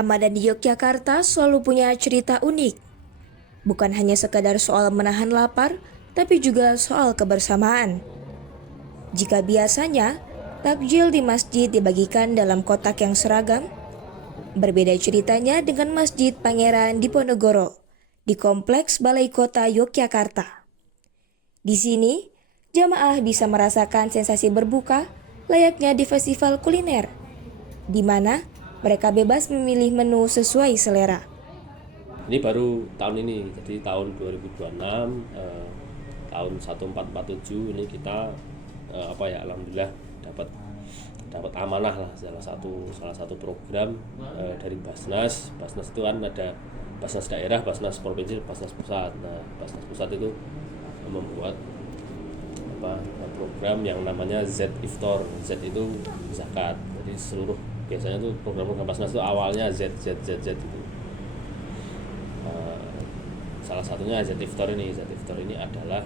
Ramadan di Yogyakarta selalu punya cerita unik. Bukan hanya sekadar soal menahan lapar, tapi juga soal kebersamaan. Jika biasanya, takjil di masjid dibagikan dalam kotak yang seragam, berbeda ceritanya dengan Masjid Pangeran Diponegoro di Kompleks Balai Kota Yogyakarta. Di sini, jamaah bisa merasakan sensasi berbuka layaknya di festival kuliner, di mana mereka bebas memilih menu sesuai selera. Ini baru tahun ini, jadi tahun 2026, tahun 1447 ini kita alhamdulillah dapat amanah lah salah satu program dari Basnas. Basnas itu kan ada Basnas daerah, Basnas provinsi, Basnas pusat. Nah, Basnas pusat itu membuat program yang namanya Z Iftar. Z itu zakat. Jadi biasanya tuh program-program Basnas itu awalnya Z itu. Salah satunya Z Iftar ini. Z Iftar ini adalah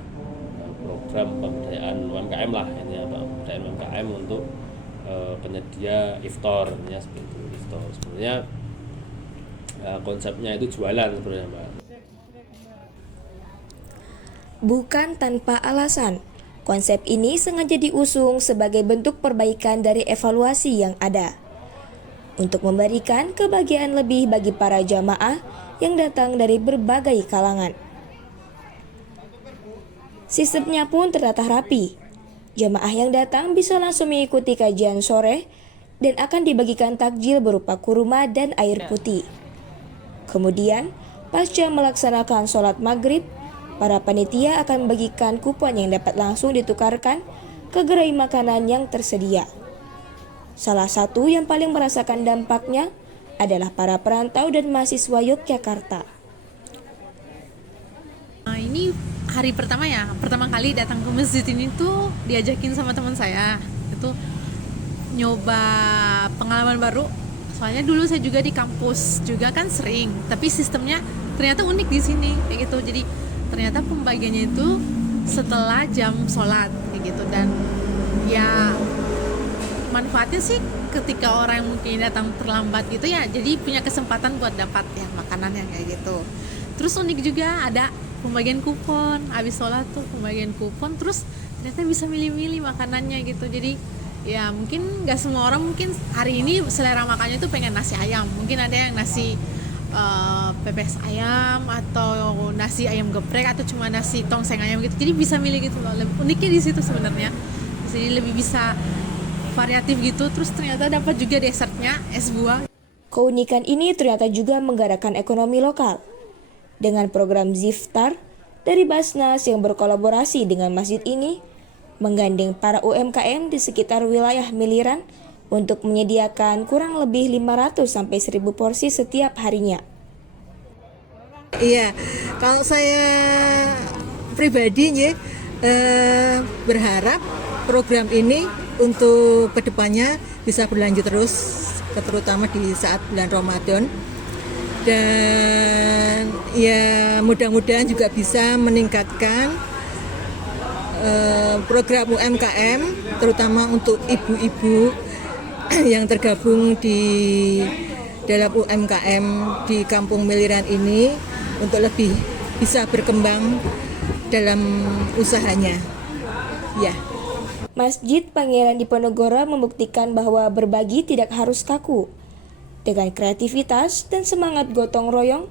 program pemberdayaan UMKM lah, ini pemberdayaan UMKM untuk penyedia iftar, ya seperti itu. Iftar sebenarnya konsepnya itu jualan sebenarnya, Mbak. Bukan tanpa alasan, konsep ini sengaja diusung sebagai bentuk perbaikan dari evaluasi yang ada, untuk memberikan kebahagiaan lebih bagi para jamaah yang datang dari berbagai kalangan. Sistemnya pun tertata rapi. Jamaah yang datang bisa langsung mengikuti kajian sore dan akan dibagikan takjil berupa kurma dan air putih. Kemudian, pasca melaksanakan sholat maghrib, para panitia akan membagikan kupon yang dapat langsung ditukarkan ke gerai makanan yang tersedia. Salah satu yang paling merasakan dampaknya adalah para perantau dan mahasiswa Yogyakarta. Ini hari pertama kali datang ke masjid ini tuh diajakin sama teman saya. Itu nyoba pengalaman baru. Soalnya dulu saya juga di kampus juga kan sering, tapi sistemnya ternyata unik di sini kayak gitu. Jadi ternyata pembagiannya itu setelah jam sholat kayak gitu, dan ya manfaatnya sih ketika orang yang mungkin datang terlambat gitu ya, jadi punya kesempatan buat dapat ya makanan yang kayak gitu. Terus unik juga ada pembagian kupon, habis sholat tuh pembagian kupon, terus ternyata bisa milih-milih makanannya gitu. Jadi ya mungkin nggak semua orang mungkin hari ini selera makannya tuh pengen nasi ayam, mungkin ada yang nasi pepes ayam atau nasi ayam geprek atau cuma nasi tongseng ayam gitu. Jadi bisa milih gitu loh. Uniknya di situ sebenarnya. Jadi lebih bisa variatif gitu. Terus ternyata dapat juga dessertnya, es buah. Keunikan ini ternyata juga menggerakkan ekonomi lokal. Dengan program Ziftar dari Basnas yang berkolaborasi dengan masjid ini, menggandeng para UMKM di sekitar wilayah Miliran untuk menyediakan kurang lebih 500 sampai 1000 porsi setiap harinya. Iya, kalau saya pribadi berharap program ini untuk kedepannya bisa berlanjut terus, terutama di saat bulan Ramadan. Dan ya mudah-mudahan juga bisa meningkatkan program UMKM, terutama untuk ibu-ibu yang tergabung di dalam UMKM di Kampung Miliran ini untuk lebih bisa berkembang dalam usahanya. Ya. Masjid Pangeran Diponegoro membuktikan bahwa berbagi tidak harus kaku. Dengan kreativitas dan semangat gotong royong,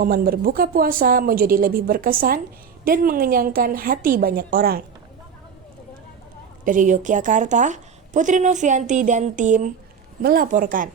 momen berbuka puasa menjadi lebih berkesan dan mengenyangkan hati banyak orang. Dari Yogyakarta, Putri Novianti dan tim melaporkan.